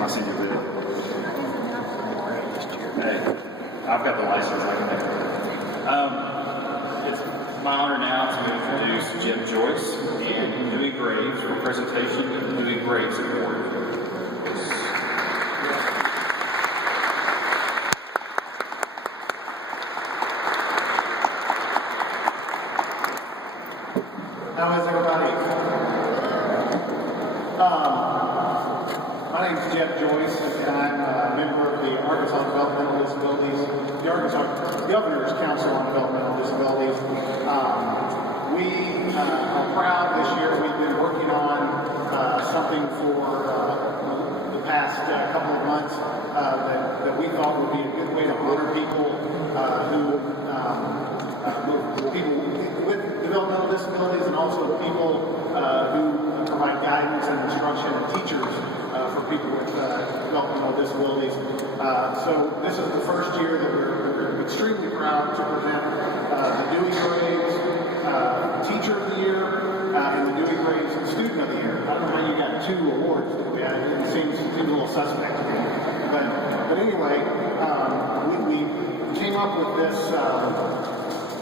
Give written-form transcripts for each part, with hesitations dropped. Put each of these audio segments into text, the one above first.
my senior bid. Hey, I've got the license. I can make it. It's my honor now to introduce Jim Joyce and Dewey Graves for presentation of the Dewey Graves Award. How is everybody? My name is Jeff Joyce, and I'm a member of the Arkansas Developmental Disabilities, the Arkansas Governor's Council on Developmental Disabilities. We are proud this year. We've been working on something for the past couple of months that we thought would be a good way to honor people people with developmental disabilities, and also people who provide guidance and instruction, and teachers for people with developmental disabilities. So this is the first year that we're extremely proud to present the Dewey Graves Teacher of the Year and the Dewey Graves Student of the Year. I don't know how you got two awards. It seems a little suspect to me. But anyway, we came up with this.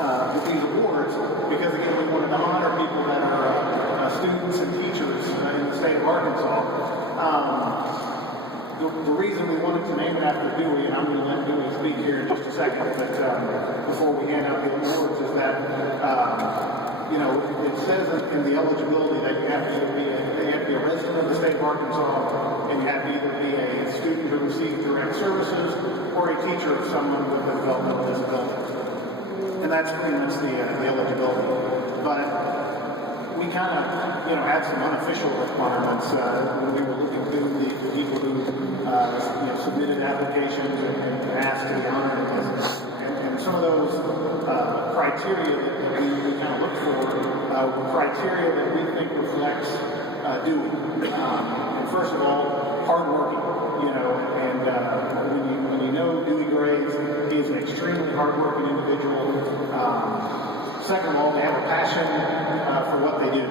With these awards, because again, we wanted to honor people that are students and teachers in the state of Arkansas. The reason we wanted to name it after Dewey, and I'm going to let Dewey speak here in just a second, but before we hand out the awards, is that it says in the eligibility that you have to be a resident of the state of Arkansas, and you have to either be a student who receives direct services or a teacher of someone with a developmental disability. And that's pretty much the eligibility. But we kind of, had some unofficial requirements when we were looking through the people who, submitted applications and asked to be honored in this. And some of those criteria that we kind of look for were criteria that we think reflects Dewey. And first of all, hardworking, and when you know Dewey Graves, he is an extremely hardworking individual. Second of all, they have a passion for what they do.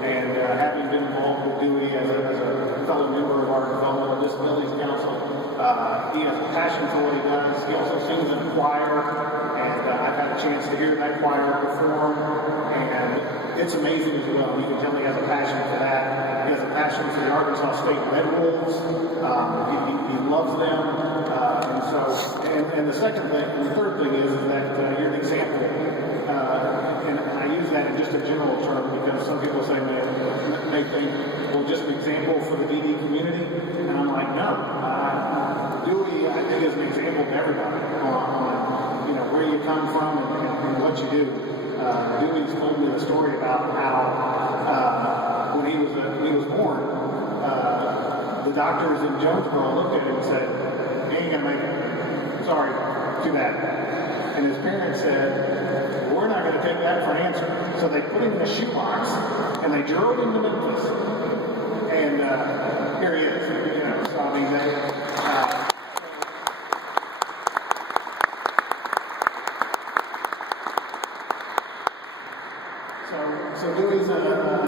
And having been involved with Dewey as a fellow member of our Developmental Disabilities Council, he has a passion for what he does. He also sings in a choir, and I've had a chance to hear that choir perform, and it's amazing as well. You can tell he has a passion for that. He has a passion for the Arkansas State Red Wolves. He loves them. And the third thing is that you're an example. And I use that in just a general term because some people say, they think, well, just an example for the DD community. And I'm like, no. Dewey, I think, is an example to everybody on where you come from and what you do. Dewey's told me the story about how when he was born, the doctors in Jonesboro looked at him and said, "You ain't gonna make it. Sorry, too bad." And his parents said, "Well, we're not gonna take that for an answer." So they put him in a shoebox and they drove him to Memphis. And here he is. So I mean, So Dewey's an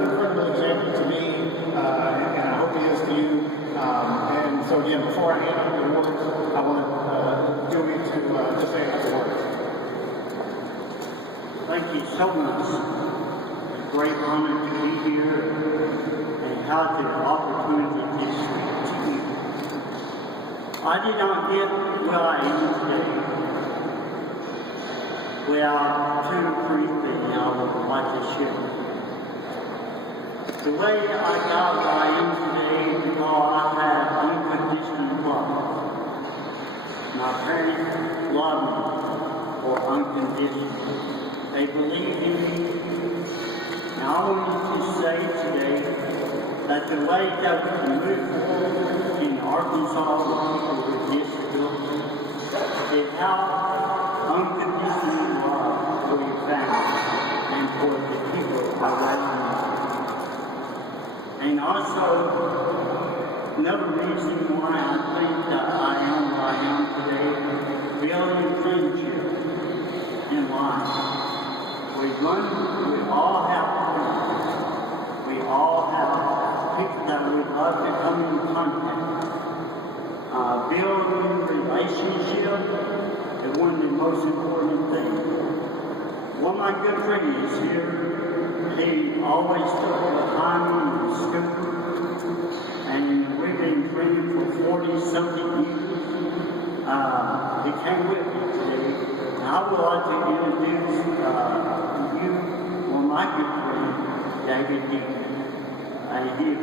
incredible example to me, and I hope he is to you. And so again, before I hand out the awards, I want Dewey to say a couple words. Thank you so much. It's a great honor to be here and have the opportunity this week to be. I did not get where I am today without two or three things I would like to share. The way I got where I am today is because I had unconditional love. My parents loved me for unconditional. They believed in me. And I wanted to say today that the way that we move forward in Arkansas with disabilities is how unconditional love for your family and for the people around you. And also, another reason why I think that I am where I am today, building friendship in life. We all have friends. We all have people that we love to come in contact. most important thing. One of my good friends here, he always took behind me in school, and we've been friends for 40-something years. He came with me today, and I would like to introduce you, one of my good friends, David Deacon, and he is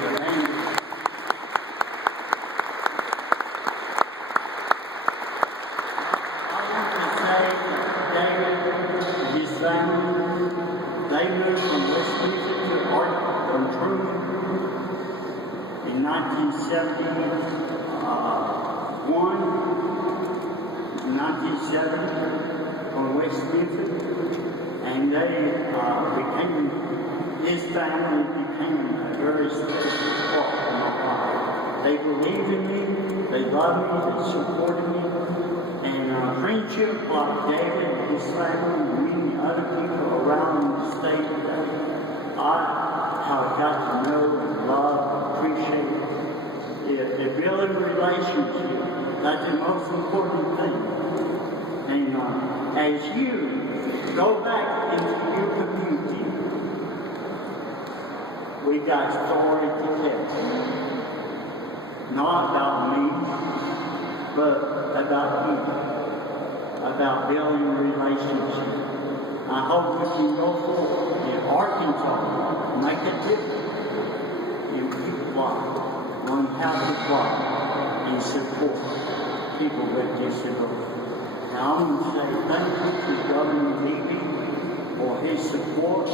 the man. They moved from West Houston to from Truman in 1970 from West Houston, and they his family became a very special part of my life. They believed in me, they loved me, they supported me, and friendship like David and his family and many other people around the state today, I have got to know and love and appreciate the building relationship. That's the most important thing. And as you go back into your community, we got a story to tell. Not about me, but about you. About building a relationship. I hope we can go forward in Arkansas, make a difference in people's lives, learn how to love and support people with disabilities. Now I'm going to say thank you to Governor Dewey for his support,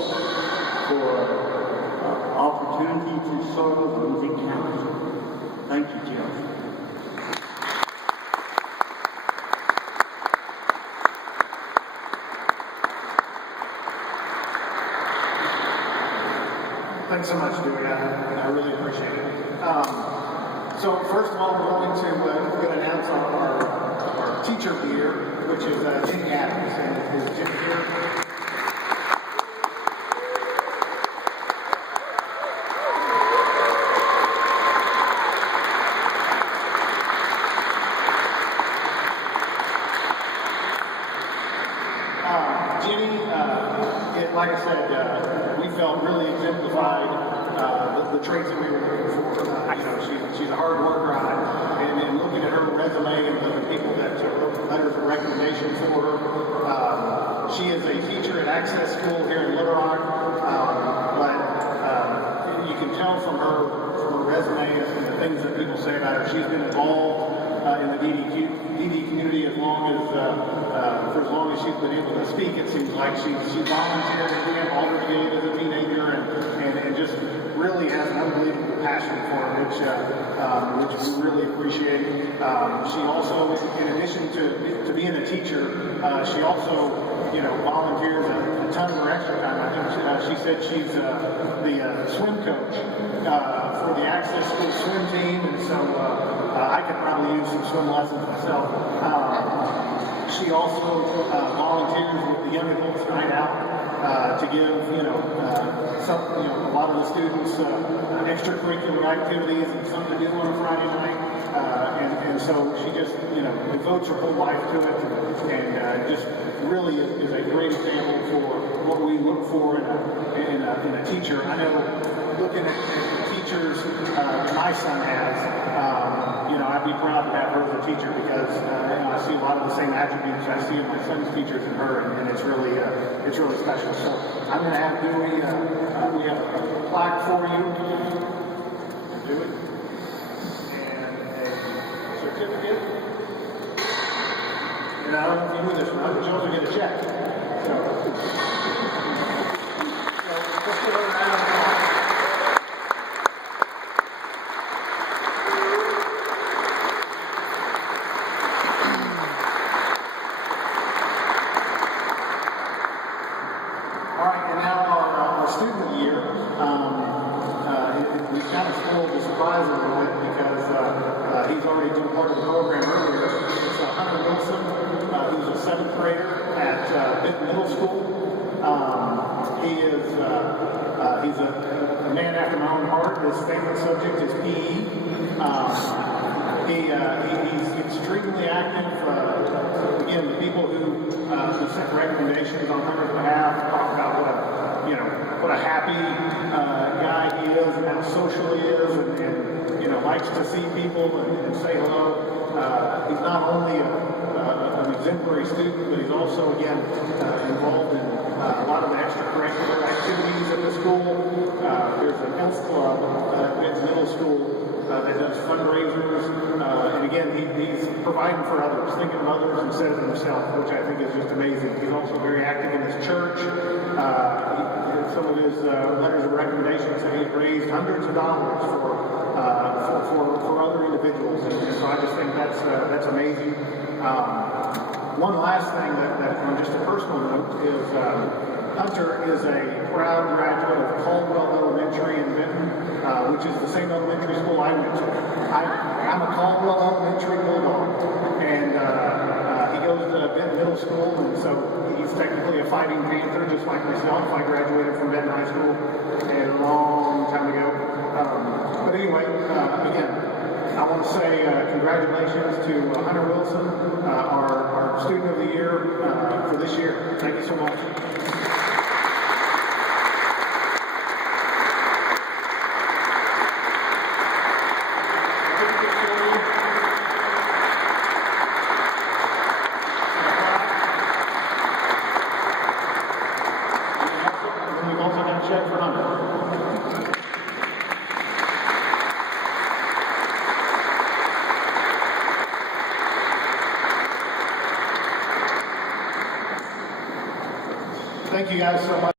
for opportunity to serve on the council. Thank you, Joe. Thanks so much, Dewey. I really appreciate it. So first of all, we're going to announce our teacher leader, which is Jenny Adams. And is Jenny here? Jenny, like I said, we felt really exemplified the traits that we were looking for. She's a hard worker on it, and looking at her resume and the people that wrote letters of recommendation for her, she is a teacher at Access School here in Little Rock, but you can tell from her resume and the things that people say about her, she's been involved in the DD community for as long as she's been able to speak. It seems like she volunteered at the Alder Brigade as a teenager and just really has an unbelievable passion for it, which we really appreciate. She also, in addition to being a teacher, she also volunteers a ton of her extra time. I think she said she's the swim coach for the Access School swim team, and so I could probably use some swim lessons myself. She also volunteers with the Young Adults Night Out to give, a lot of the students extracurricular activities and something to do on a Friday night. And so she just, devotes her whole life to it, and just really is a great example for what we look for in a teacher. I know, looking at the teachers that my son has, I'd be proud to have her as a teacher because I see a lot of the same attributes I see in my son's teachers in her, and it's really special. So I'm going to have Dewey. We have a plaque for you. Dewey. And a certificate. And I don't know if you knew this, but you also get a check. So let's give her a round of applause. All right, and now our student year. We kind of spoiled the surprise a little bit because he's already been part of the program earlier. It's Hunter Wilson, who's a 7th grader at Pitt Middle School. He's a man after my own heart. His favorite subject is PE. He's extremely active. Again, recommendations on Hunter's behalf, talk about what a happy guy he is and how social he is, and likes to see people and say hello. He's not only an exemplary student, but he's also, again, involved in a lot of the extracurricular activities at the school. There's an Elf Club at Ben's Middle School that does fundraisers, and again, he's providing for others, thinking of others instead of himself, which I think is just amazing. He's also very active in his church. Some of his letters of recommendations that he's raised hundreds of dollars for other individuals, and so I just think that's amazing. One last thing that on just a personal note is Hunter is a proud graduate of Caldwell Elementary in Benton, which is the same elementary school I went to. I'm a Caldwell Elementary Bulldog, and he goes to Benton Middle School, and so he's technically a fighting Panther, just like myself. I graduated from Benton High School a long time ago. But anyway, again, I want to say congratulations to Hunter Wilson, our Student of the Year for this year. Thank you so much. We've also got a check for Hunter. Thank you guys so much.